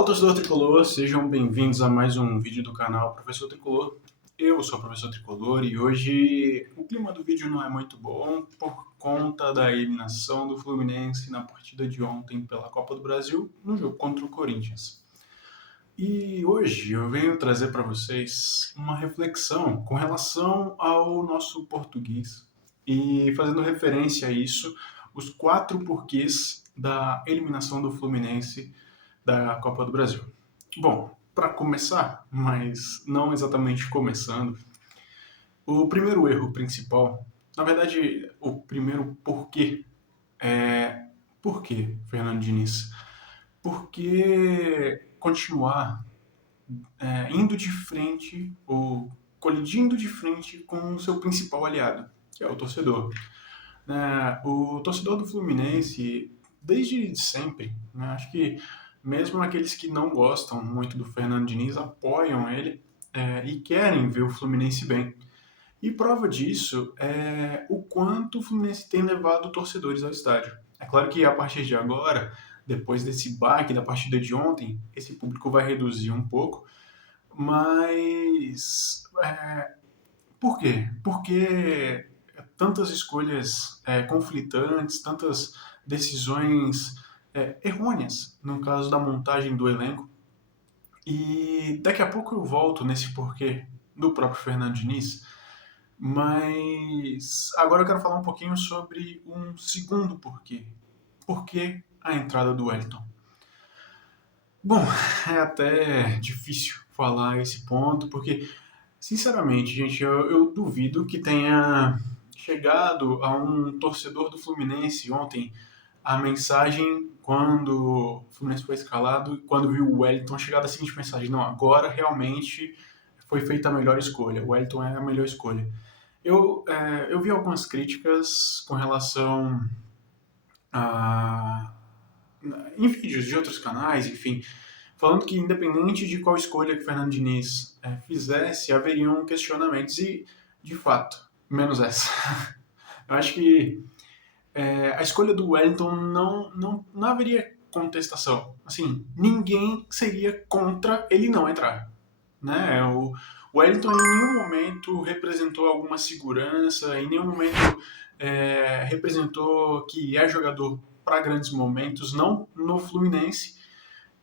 Fala, torcedor tricolor, sejam bem-vindos a mais um vídeo do canal Professor Tricolor. Eu sou o Professor Tricolor e hoje o clima do vídeo não é muito bom por conta da eliminação do Fluminense na partida de ontem pela Copa do Brasil no jogo contra o Corinthians. E hoje eu venho trazer para vocês uma reflexão com relação ao nosso português e fazendo referência a isso, os 4 porquês da eliminação do Fluminense da Copa do Brasil. Bom, para começar, mas não exatamente começando, o primeiro erro principal, na verdade, o primeiro porquê é por que Fernando Diniz? Porque continuar indo de frente ou colidindo de frente com o seu principal aliado, que é o torcedor. O torcedor do Fluminense, desde sempre, né, acho que mesmo aqueles que não gostam muito do Fernando Diniz apoiam ele e querem ver o Fluminense bem. E prova disso é o quanto o Fluminense tem levado torcedores ao estádio. É claro que a partir de agora, depois desse baque da partida de ontem, esse público vai reduzir um pouco, mas por quê? Porque tantas escolhas conflitantes, tantas decisões errôneas no caso da montagem do elenco. E daqui a pouco eu volto nesse porquê do próprio Fernando Diniz, mas agora eu quero falar um pouquinho sobre um segundo porquê. Por que a entrada do Wellington? Bom, é até difícil falar esse ponto, porque sinceramente, gente, eu duvido que tenha chegado a um torcedor do Fluminense ontem a mensagem quando o Fluminense foi escalado, quando viu o Wellington, chegar da seguinte mensagem: não, agora realmente foi feita a melhor escolha, o Wellington é a melhor escolha. Eu vi algumas críticas com relação a em vídeos de outros canais, enfim, falando que independente de qual escolha que o Fernando Diniz fizesse, haveriam questionamentos e, de fato, menos essa. Eu acho que a escolha do Wellington não haveria contestação. Assim, ninguém seria contra ele não entrar. Né? O Wellington em nenhum momento representou alguma segurança, em nenhum momento representou que é jogador para grandes momentos, não no Fluminense.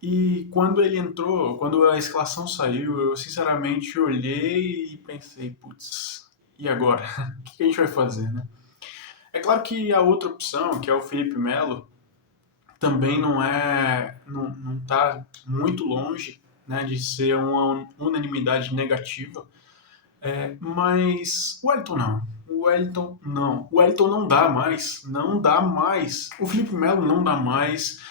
E quando ele entrou, quando a escalação saiu, eu sinceramente olhei e pensei, putz, e agora? O que a gente vai fazer, né? É claro que a outra opção, que é o Felipe Melo, também não está muito longe, né, de ser uma unanimidade negativa, mas o Wellington não. O Wellington não. O Wellington não dá mais. Não dá mais. O Felipe Melo não dá mais.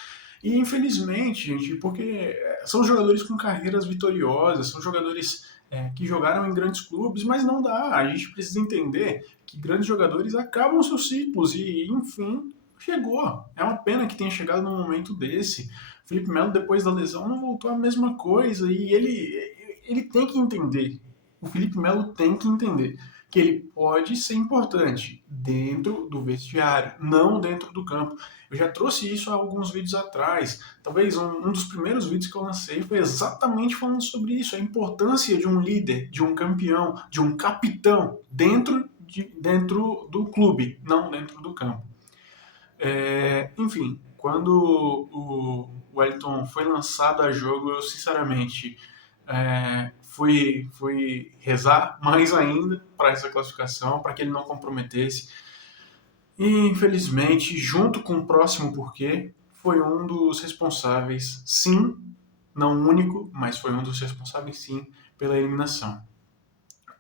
E infelizmente, gente, porque são jogadores com carreiras vitoriosas, são jogadores que jogaram em grandes clubes, mas não dá. A gente precisa entender que grandes jogadores acabam seus ciclos e, enfim, chegou. É uma pena que tenha chegado num momento desse. O Felipe Melo, depois da lesão, não voltou a mesma coisa e ele tem que entender. O Felipe Melo tem que entender que ele pode ser importante dentro do vestiário, não dentro do campo. Eu já trouxe isso há alguns vídeos atrás. Talvez um dos primeiros vídeos que eu lancei foi exatamente falando sobre isso, a importância de um líder, de um campeão, de um capitão dentro do clube, não dentro do campo. Enfim, quando o Wellington foi lançado a jogo, eu sinceramente fui rezar mais ainda para essa classificação, para que ele não comprometesse. E, infelizmente, junto com o próximo porquê, foi um dos responsáveis, sim, não único, mas foi um dos responsáveis, sim, pela eliminação.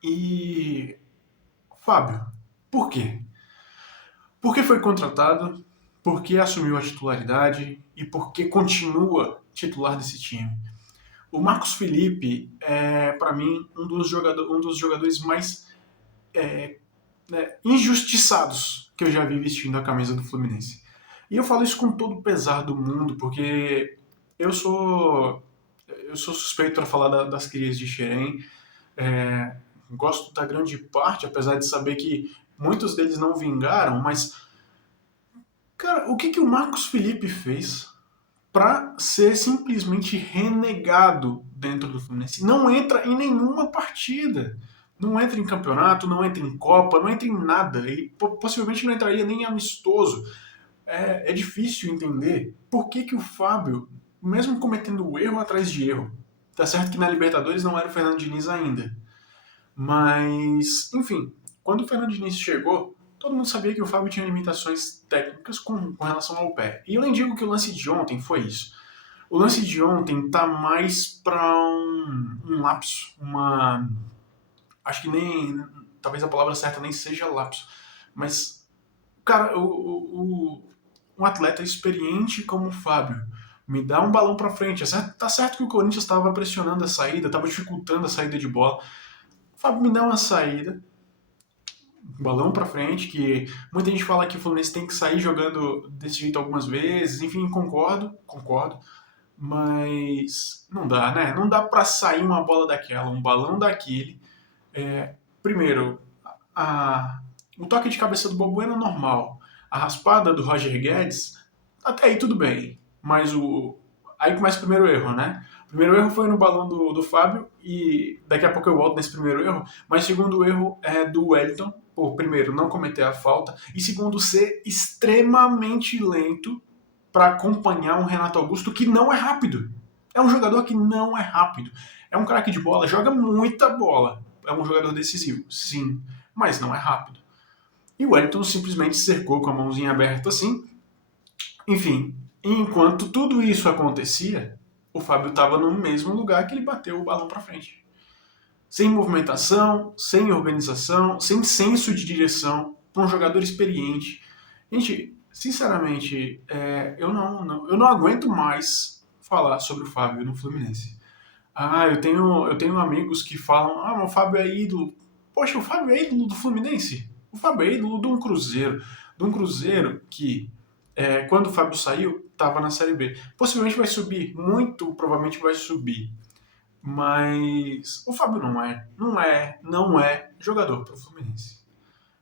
E, Fábio, por quê? Por que foi contratado? Por que assumiu a titularidade? E por que continua titular desse time? O Marcos Felipe é, para mim, um dos jogadores mais injustiçados que eu já vi vestindo a camisa do Fluminense. E eu falo isso com todo o pesar do mundo, porque eu sou eu sou suspeito para falar das crias de Xerém. Gosto da grande parte, apesar de saber que muitos deles não vingaram, mas, cara, o que o Marcos Felipe fez para ser simplesmente renegado dentro do Fluminense. Não entra em nenhuma partida. Não entra em campeonato, não entra em Copa, não entra em nada. E possivelmente não entraria nem em amistoso. É difícil entender por que o Fábio, mesmo cometendo erro atrás de erro, tá certo que na Libertadores não era o Fernando Diniz ainda, mas, enfim, quando o Fernando Diniz chegou, todo mundo sabia que o Fábio tinha limitações técnicas com relação ao pé. E eu nem digo que o lance de ontem foi isso. O lance de ontem tá mais para um lapso, uma... Acho que nem... Talvez a palavra certa nem seja lapso, mas, cara, um atleta experiente como o Fábio me dá um balão para frente. Tá certo que o Corinthians estava pressionando a saída, estava dificultando a saída de bola. O Fábio me dá uma saída, um balão para frente, que muita gente fala que o Fluminense tem que sair jogando desse jeito algumas vezes. Enfim, concordo. Mas não dá, né? Não dá para sair uma bola daquela, um balão daquele. Primeiro, a, o toque de cabeça do Balbuena é normal. A raspada do Roger Guedes, até aí tudo bem. Mas aí começa o primeiro erro, né? O primeiro erro foi no balão do Fábio, e daqui a pouco eu volto nesse primeiro erro. Mas o segundo erro é do Wellington, por primeiro, não cometer a falta, e segundo, ser extremamente lento para acompanhar um Renato Augusto que não é rápido. É um jogador que não é rápido. É um craque de bola, joga muita bola. É um jogador decisivo, sim, mas não é rápido. E o Wellington simplesmente cercou com a mãozinha aberta assim. Enfim, enquanto tudo isso acontecia, o Fábio estava no mesmo lugar que ele bateu o balão para frente. Sem movimentação, sem organização, sem senso de direção, para um jogador experiente. Gente, sinceramente, eu não aguento mais falar sobre o Fábio no Fluminense. Eu tenho amigos que falam, mas o Fábio é ídolo. Poxa, o Fábio é ídolo do Fluminense. O Fábio é ídolo de um Cruzeiro. De um Cruzeiro que, quando o Fábio saiu, estava na Série B. Possivelmente vai subir, muito provavelmente vai subir. Mas o Fábio não é jogador para o Fluminense.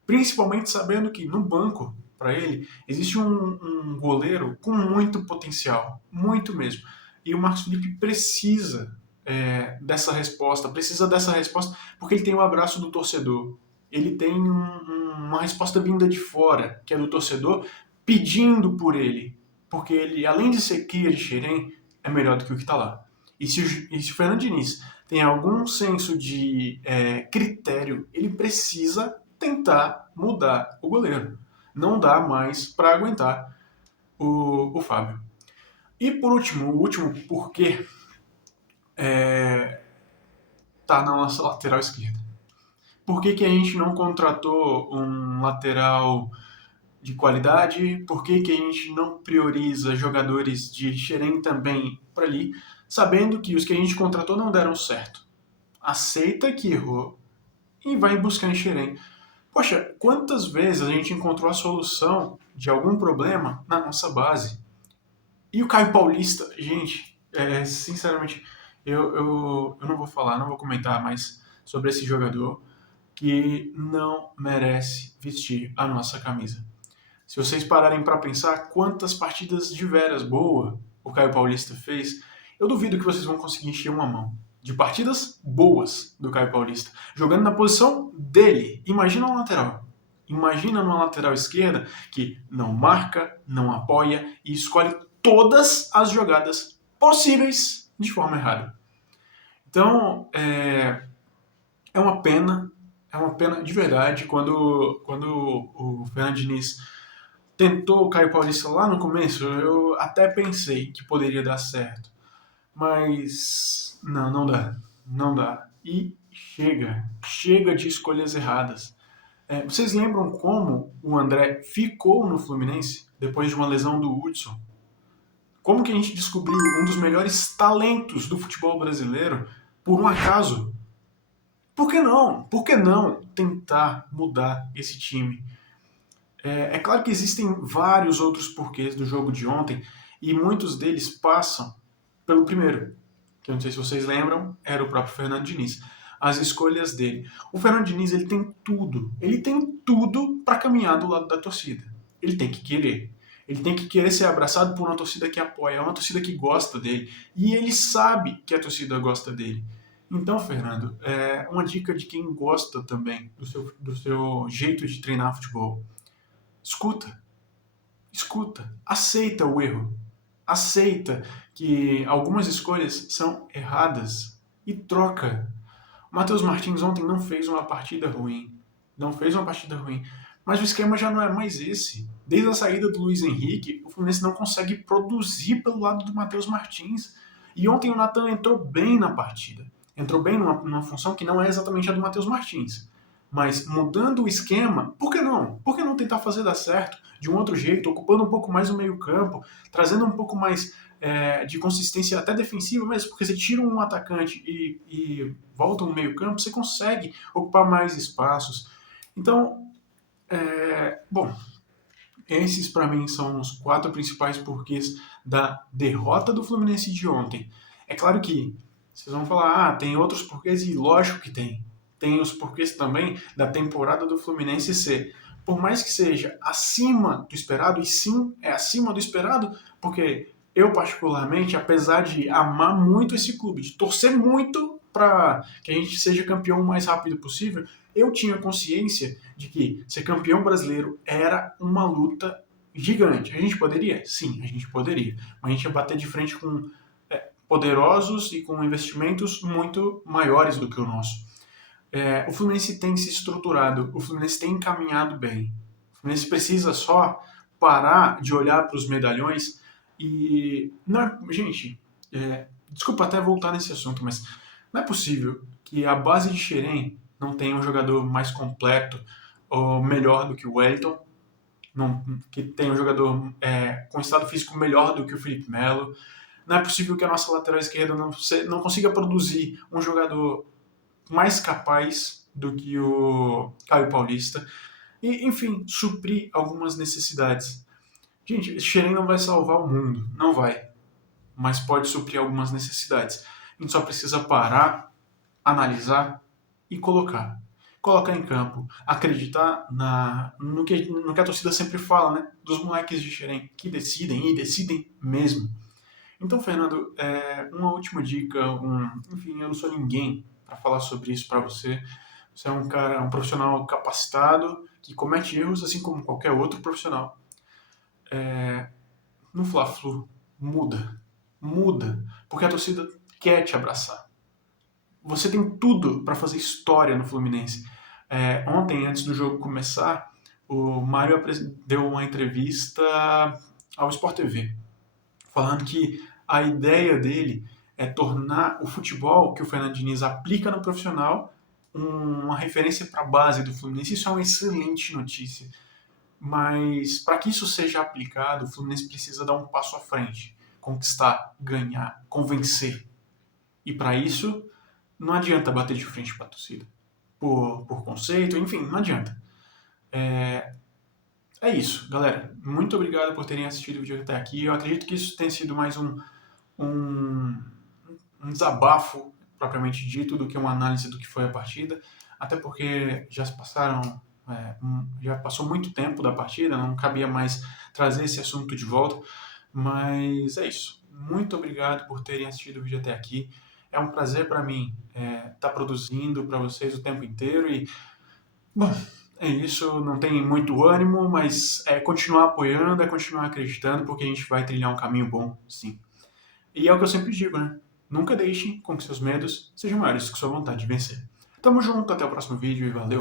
Principalmente sabendo que no banco, para ele, existe um goleiro com muito potencial, muito mesmo. E o Marcos Felipe precisa dessa resposta, porque ele tem o abraço do torcedor. Ele tem uma resposta vinda de fora, que é do torcedor, pedindo por ele. Porque ele, além de ser cria de Xerém, é melhor do que o que está lá. E se o Fernando Diniz tem algum senso de critério, ele precisa tentar mudar o goleiro. Não dá mais para aguentar o Fábio. E por último, o último porquê tá na nossa lateral esquerda. Por que a gente não contratou um lateral de qualidade? Por que a gente não prioriza jogadores de Xerém também para ali, sabendo que os que a gente contratou não deram certo? Aceita que errou e vai buscar em Xerém. Poxa, quantas vezes a gente encontrou a solução de algum problema na nossa base? E o Caio Paulista, gente, sinceramente, eu não vou falar, não vou comentar mais sobre esse jogador que não merece vestir a nossa camisa. Se vocês pararem para pensar quantas partidas de veras boa o Caio Paulista fez, eu duvido que vocês vão conseguir encher uma mão de partidas boas do Caio Paulista, jogando na posição dele. Imagina um lateral. Imagina uma lateral esquerda que não marca, não apoia e escolhe todas as jogadas possíveis de forma errada. Então, é uma pena de verdade quando o Fernando Diniz tentou o Caio Paulista lá no começo, eu até pensei que poderia dar certo. Mas não dá. Não dá. E chega de escolhas erradas. Vocês lembram como o André ficou no Fluminense depois de uma lesão do Hudson? Como que a gente descobriu um dos melhores talentos do futebol brasileiro por um acaso? Por que não? Por que não tentar mudar esse time? É claro que existem vários outros porquês do jogo de ontem e muitos deles passam pelo primeiro, que eu não sei se vocês lembram, era o próprio Fernando Diniz. As escolhas dele. O Fernando Diniz ele tem tudo para caminhar do lado da torcida. Ele tem que querer. Ele tem que querer ser abraçado por uma torcida que apoia, uma torcida que gosta dele. E ele sabe que a torcida gosta dele. Então, Fernando, uma dica de quem gosta também do seu jeito de treinar futebol. Escuta, escuta, aceita o erro, aceita que algumas escolhas são erradas e troca. O Matheus Martins ontem não fez uma partida ruim. Não fez uma partida ruim. Mas o esquema já não é mais esse. Desde a saída do Luiz Henrique, o Fluminense não consegue produzir pelo lado do Matheus Martins. E ontem o Nathan entrou bem na partida. Entrou bem numa função que não é exatamente a do Matheus Martins. Mas mudando o esquema, por que não? Por que não tentar fazer dar certo de um outro jeito, ocupando um pouco mais o meio-campo, trazendo um pouco mais de consistência até defensiva, mas porque você tira um atacante e volta no meio-campo, você consegue ocupar mais espaços. Então, bom, esses para mim são os 4 principais porquês da derrota do Fluminense de ontem. É claro que vocês vão falar, tem outros porquês, e lógico que tem. Tem os porquês também da temporada do Fluminense ser, por mais que seja acima do esperado, e sim, é acima do esperado, porque eu particularmente, apesar de amar muito esse clube, de torcer muito para que a gente seja campeão o mais rápido possível, eu tinha consciência de que ser campeão brasileiro era uma luta gigante. A gente poderia? Sim, a gente poderia. Mas a gente ia bater de frente com poderosos e com investimentos muito maiores do que o nosso. O Fluminense tem se estruturado, o Fluminense tem encaminhado bem. O Fluminense precisa só parar de olhar para os medalhões e... Não é, gente, desculpa até voltar nesse assunto, mas não é possível que a base de Xerém não tenha um jogador mais completo ou melhor do que o Wellington, que tenha um jogador com estado físico melhor do que o Felipe Melo. Não é possível que a nossa lateral esquerda não consiga produzir um jogador mais capaz do que o Caio Paulista. E, enfim, suprir algumas necessidades. Gente, Xerém não vai salvar o mundo, não vai. Mas pode suprir algumas necessidades. A gente só precisa parar, analisar e colocar. Colocar em campo, acreditar no que a torcida sempre fala, né? Dos moleques de Xerém, que decidem e decidem mesmo. Então, Fernando, uma última dica, enfim, eu não sou ninguém para falar sobre isso para você. Você é um profissional capacitado, que comete erros assim como qualquer outro profissional. No Fla-Flu, muda, porque a torcida quer te abraçar. Você tem tudo para fazer história no Fluminense. Ontem, antes do jogo começar, o Mário deu uma entrevista ao Sport TV, falando que a ideia dele é tornar o futebol que o Fernando Diniz aplica no profissional uma referência para a base do Fluminense. Isso é uma excelente notícia. Mas para que isso seja aplicado, o Fluminense precisa dar um passo à frente, conquistar, ganhar, convencer. E para isso, não adianta bater de frente para a torcida. Por conceito, enfim, não adianta. É isso, galera. Muito obrigado por terem assistido o vídeo até aqui. Eu acredito que isso tenha sido mais um desabafo, propriamente dito, do que uma análise do que foi a partida. Até porque já passou muito tempo da partida, não cabia mais trazer esse assunto de volta. Mas é isso. Muito obrigado por terem assistido o vídeo até aqui. É um prazer para mim estar produzindo para vocês o tempo inteiro e, bom, é isso, não tem muito ânimo, mas é continuar apoiando, é continuar acreditando, porque a gente vai trilhar um caminho bom, sim. E é o que eu sempre digo, né? Nunca deixe com que seus medos sejam maiores que sua vontade de vencer. Tamo junto, até o próximo vídeo e valeu!